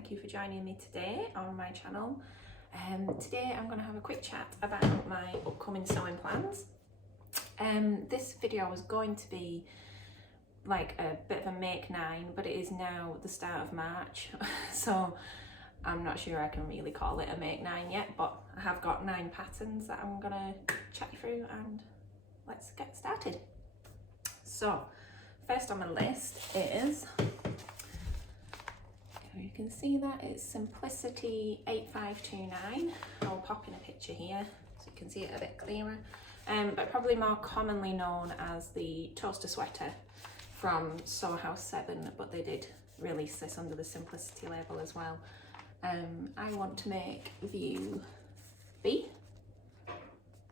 thank you for joining me today on my channel. Today I'm going to have a quick chat about my upcoming sewing plans. This video was going to be like a bit of a make 9, but it is now the start of March, so I'm not sure I can really call it a make 9 yet, but I have got 9 patterns that I'm going to chat you through, and let's get started. So first on my list is, you can see that it's Simplicity 8529. I'll pop in a picture here so you can see it a bit clearer, but probably more commonly known as the toaster sweater from Sew House 7, but they did release this under the Simplicity label as well. I want to make view B,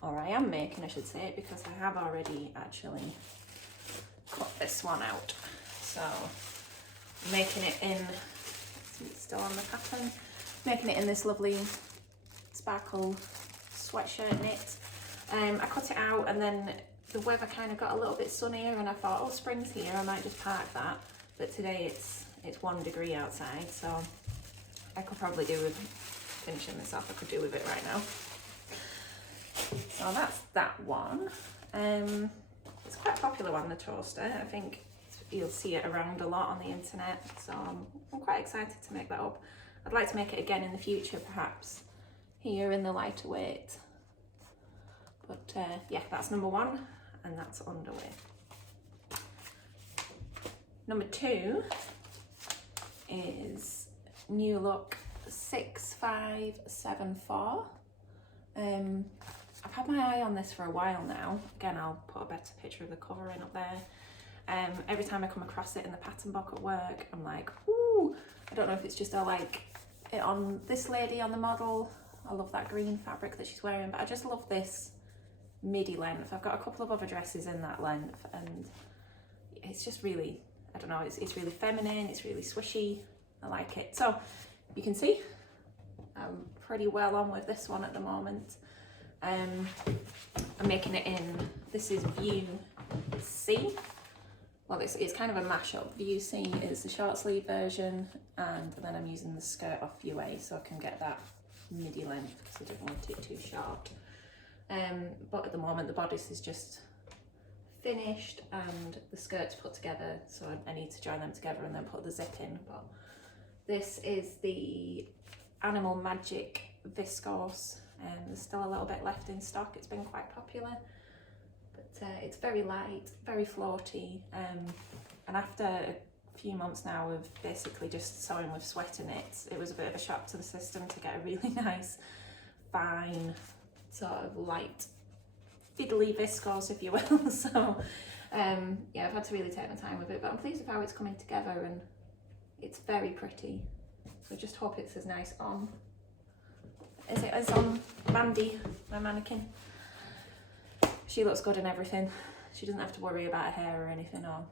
or I am making, I should say, because I have already actually cut this one out. So making it in, it's still on the pattern, making it in this lovely sparkle sweatshirt knit. I cut it out and then the weather kind of got a little bit sunnier and I thought, oh, spring's here, I might just park that. But today it's 1 degree outside, so I could probably do with finishing this off. I could do with it right now. So that's that one. It's quite a popular one, the toaster. I think you'll see it around a lot on the internet, so I'm quite excited to make that up. I'd like to make it again in the future, perhaps here in the lighter weight. But yeah, that's number 1, and that's underway. Number 2 is New Look 6574. I've had my eye on this for a while now. Again, I'll put a better picture of the cover in up there. Every time I come across it in the pattern book at work, I'm like, ooh, I don't know if it's just I like it on this lady on the model. I love that green fabric that she's wearing, but I just love this midi length. I've got a couple of other dresses in that length, and it's just really, I don't know, it's really feminine, it's really swishy. I like it. So you can see I'm pretty well on with this one at the moment. I'm making it in, this is view C. Well, it's kind of a mashup. View C is the short sleeve version, and then I'm using the skirt off view A so I can get that midi length because I don't want it too short. But at the moment the bodice is just finished and the skirt's put together, so I need to join them together and then put the zip in. But this is the Animal Magic Viscose. There's still a little bit left in stock. It's been quite popular, but it's very light, very floaty, and after a few months now of basically just sewing with sweater knits, it was a bit of a shock to the system to get a really nice, fine, sort of light, fiddly viscose, if you will. So yeah, I've had to really take my time with it, but I'm pleased with how it's coming together, and it's very pretty. So just hope it's as nice on as it is on Mandy, my mannequin. She looks good in everything. She doesn't have to worry about her hair or anything, or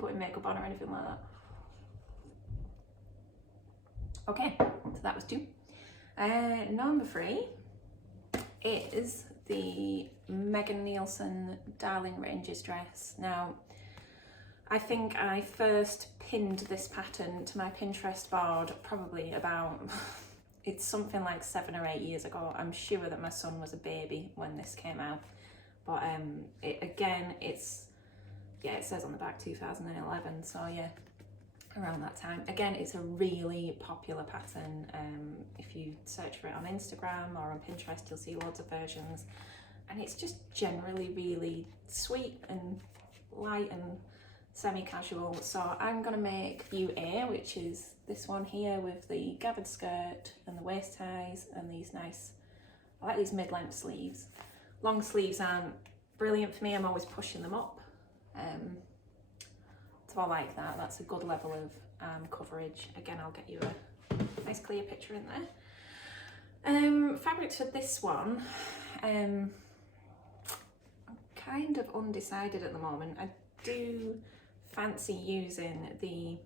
putting makeup on or anything like that. Okay, so that was 2. Number 3 is the Megan Nielsen Darling Ranges dress. Now, I think I first pinned this pattern to my Pinterest board probably about, it's something like 7 or 8 years ago. I'm sure that my son was a baby when this came out, but yeah, it says on the back 2011, so yeah, around that time. Again, it's a really popular pattern. If you search for it on Instagram or on Pinterest, you'll see loads of versions, and it's just generally really sweet and light and semi-casual. So I'm gonna make view A, which is this one here with the gathered skirt and the waist ties and these nice, I like these mid-length sleeves. Long sleeves aren't brilliant for me, I'm always pushing them up. So I like that, that's a good level of coverage. Again, I'll get you a nice clear picture in there. Fabrics for this one, I'm kind of undecided at the moment. I do fancy using the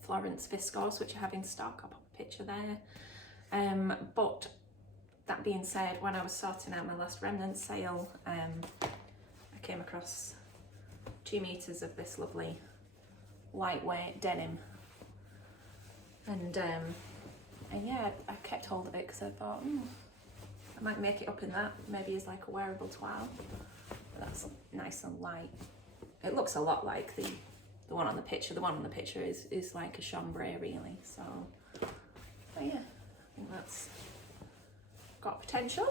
Florence Viscose, which I have in stock. I'll pop a picture there. But that being said, when I was sorting out my last remnant sale, I came across 2 meters of this lovely lightweight denim And yeah, I kept hold of it because I thought, I might make it up in that, maybe as like a wearable toile. But that's nice and light. It looks a lot like the one on the picture. The one on the picture is like a chambray really. So, but yeah, I think that's got potential.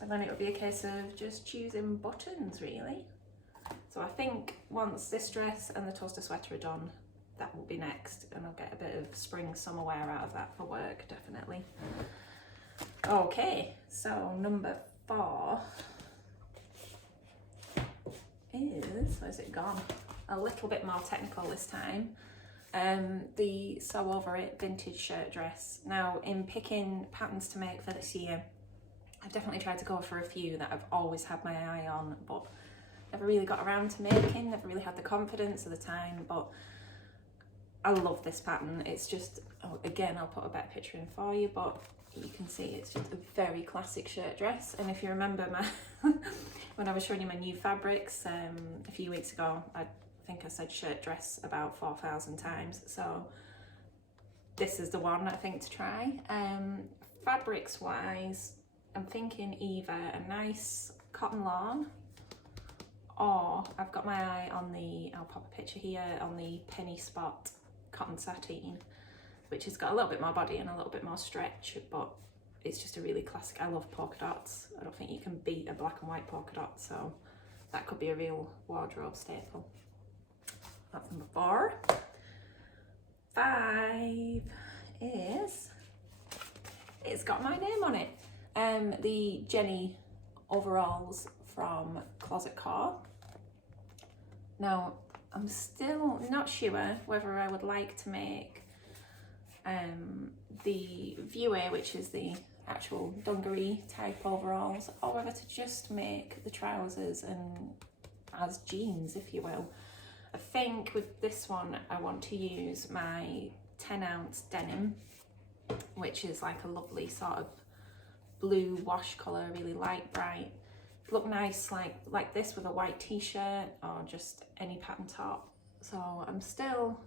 And then it would be a case of just choosing buttons really. So I think once this dress and the toaster sweater are done, that will be next, and I'll get a bit of spring summer wear out of that for work, definitely. Okay, so number 4 is, where's it gone? A little bit more technical this time. The Sew Over It vintage shirt dress. Now, in picking patterns to make for this year, I've definitely tried to go for a few that I've always had my eye on, but never really got around to making, never really had the confidence or the time. But I love this pattern. It's just, again, I'll put a better picture in for you, but you can see it's just a very classic shirt dress. And if you remember my when I was showing you my new fabrics a few weeks ago, I think I said shirt dress about 4,000 times. So this is the one I think to try. Fabrics wise, I'm thinking either a nice cotton lawn, or I've got my eye on the, I'll pop a picture here, on the penny spot cotton sateen, which has got a little bit more body and a little bit more stretch, but it's just a really classic. I love polka dots. I don't think you can beat a black and white polka dot, so that could be a real wardrobe staple. That's number 4. 5 is, it's got my name on it. The Joni overalls from Clore. Now, I'm still not sure whether I would like to make the Vue, which is the actual dungaree type overalls, or whether to just make the trousers and as jeans, if you will. I think with this one I want to use my 10-ounce denim, which is like a lovely sort of blue wash colour, really light, bright. Look nice like this with a white t-shirt or just any pattern top. So I'm still,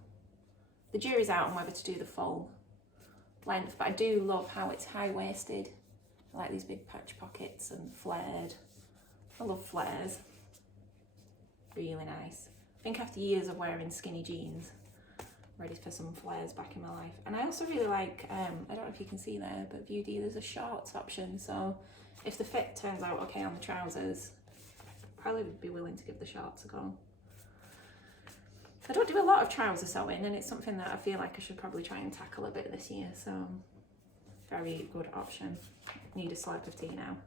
the jury's out on whether to do the full length, but I do love how it's high-waisted. I like these big patch pockets and flared. I love flares. Really nice. I think after years of wearing skinny jeans, I'm ready for some flares back in my life. And I also really like, I don't know if you can see there, but Vue, there's a shorts option. So if the fit turns out okay on the trousers, I probably would be willing to give the shorts a go. I don't do a lot of trouser sewing, and it's something that I feel like I should probably try and tackle a bit this year, so very good option. Need a slurp of tea now.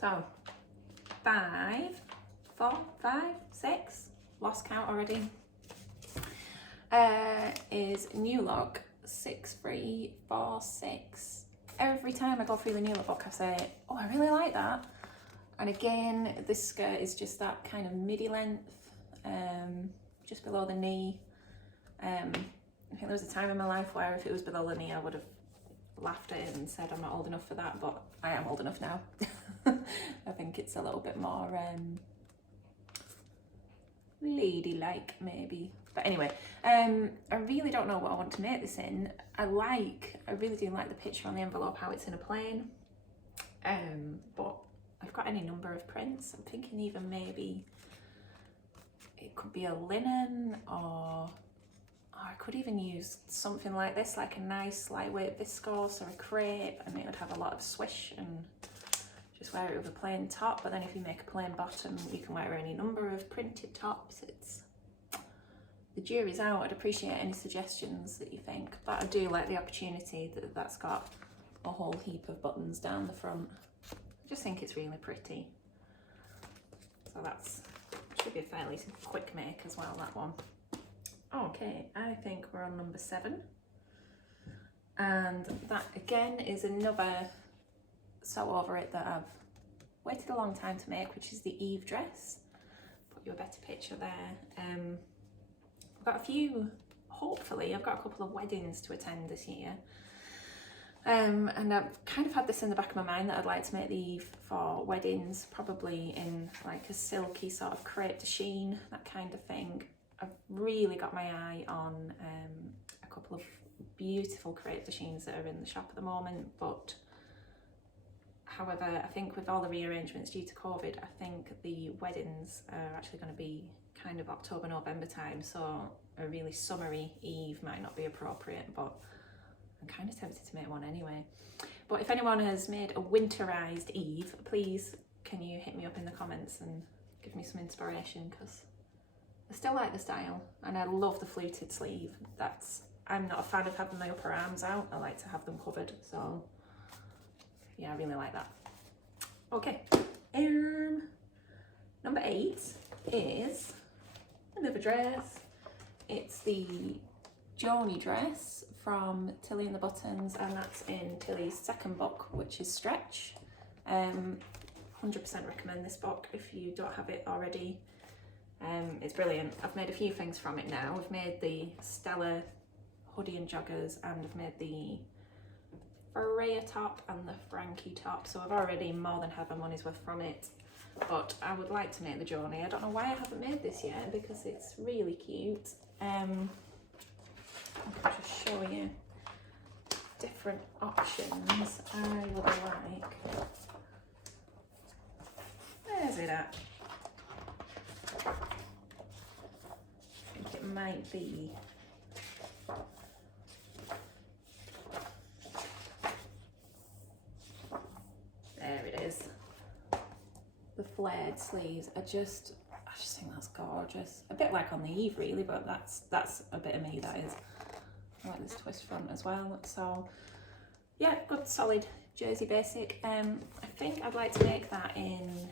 So 5, 4, 5, 6, lost count already, is New Look 6346. Every time I go through the New Look book, I say, oh, I really like that. And again, this skirt is just that kind of midi length, just below the knee. I think there was a time in my life where if it was below the knee, I would have laughed at it and said I'm not old enough for that, but I am old enough now. I think it's a little bit more ladylike maybe. But anyway, I really don't know what I want to make this in. I really do like the picture on the envelope, how it's in a plane. But I've got any number of prints. I'm thinking even maybe it could be a linen, or I could even use something like this, like a nice lightweight viscose or a crepe, and it would have a lot of swish and just wear it with a plain top. But then if you make a plain bottom, you can wear any number of printed tops. The jury's out. I'd appreciate any suggestions that you think, but I do like the opportunity that that's got a whole heap of buttons down the front. I just think it's really pretty. So that's, should be a fairly quick make as well, that one. Okay, I think we're on number 7. And that again is another Sew Over It that I've waited a long time to make, which is the Eve dress. Put you a better picture there. I've got a few, hopefully, I've got a couple of weddings to attend this year. And I've kind of had this in the back of my mind that I'd like to make the Eve for weddings, probably in like a silky sort of crepe de chine, that kind of thing. I've really got my eye on a couple of beautiful crepe de chines that are in the shop at the moment, but however, I think with all the rearrangements due to COVID, I think the weddings are actually going to be kind of October, November time, so a really summery eve might not be appropriate, but I'm kind of tempted to make one anyway. But if anyone has made a winterized eve, please can you hit me up in the comments and give me some inspiration, because I still like the style and I love the fluted sleeve. I'm not a fan of having my upper arms out, I like to have them covered, so yeah, I really like that. Okay, number 8 is another dress. It's the Joni dress from Tilly and the Buttons, and that's in Tilly's second book, which is Stretch. 100% recommend this book if you don't have it already. It's brilliant. I've made a few things from it now. I've made the Stella hoodie and joggers, and I've made the Freya top and the Frankie top, so I've already more than had my money's worth from it, but I would like to make the Joni. I don't know why I haven't made this yet, because it's really cute. I can just show you different options I would like. Where's it at? I think it might be there. It is. The flared sleeves are just, I just think that's gorgeous. A bit like on the Eve really, but that's a bit of me, that is. I like this twist front as well. So yeah, good solid jersey basic. I think I'd like to make that in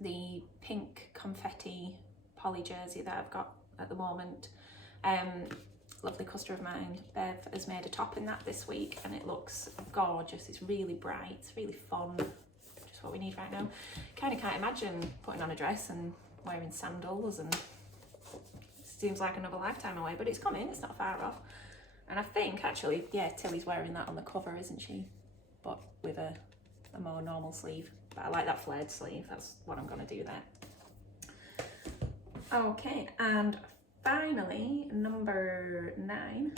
the pink confetti poly jersey that I've got at the moment. Lovely customer of mine, Bev, has made a top in that this week, and it looks gorgeous. It's really bright, it's really fun, just what we need right now. Kind of can't imagine putting on a dress and wearing sandals, and it seems like another lifetime away, but it's coming, it's not far off. And I think actually, yeah, Tilly's wearing that on the cover, isn't she? But with a more normal sleeve. But I like that flared sleeve, that's what I'm going to do there. Okay, and finally, number 9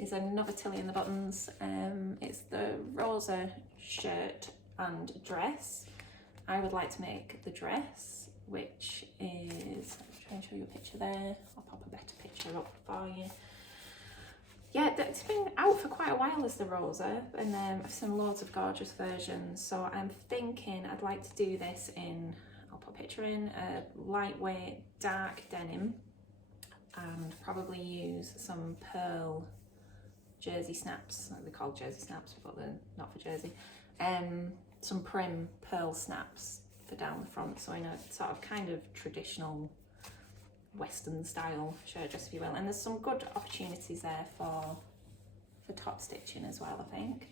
is another Tilly and the Buttons. It's the Rosa shirt and dress. I would like to make the dress, which is, I'll try and show you a picture there. I'll pop a better picture up for you. Yeah, it's been out for quite a while as the Rosa, and I've seen loads of gorgeous versions. So I'm thinking I'd like to do this in, I'll put a picture in, a lightweight dark denim, and probably use some pearl jersey snaps. They're called jersey snaps, but they're not for jersey. Some prim pearl snaps for down the front, so in a sort of kind of traditional Western style shirt dress, if you will. And there's some good opportunities there for top stitching as well, I think.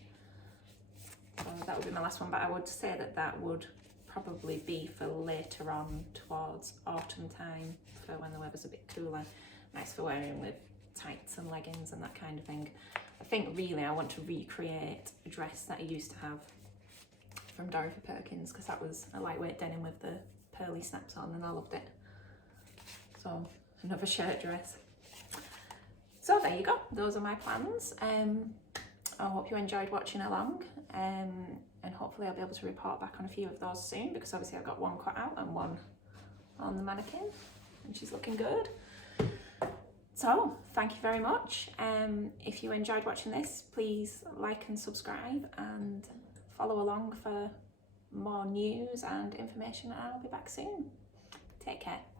So that would be my last one, but I would say that would probably be for later on towards autumn time, for when the weather's a bit cooler. Nice for wearing with tights and leggings and that kind of thing. I think really I want to recreate a dress that I used to have from Dorothy Perkins, because that was a lightweight denim with the pearly snaps on, and I loved it. So another shirt dress. So there you go, those are my plans. I hope you enjoyed watching along, and hopefully I'll be able to report back on a few of those soon, because obviously I've got one cut out and one on the mannequin, and she's looking good. So thank you very much. If you enjoyed watching this, please like and subscribe and follow along for more news and information, and I'll be back soon. Take care.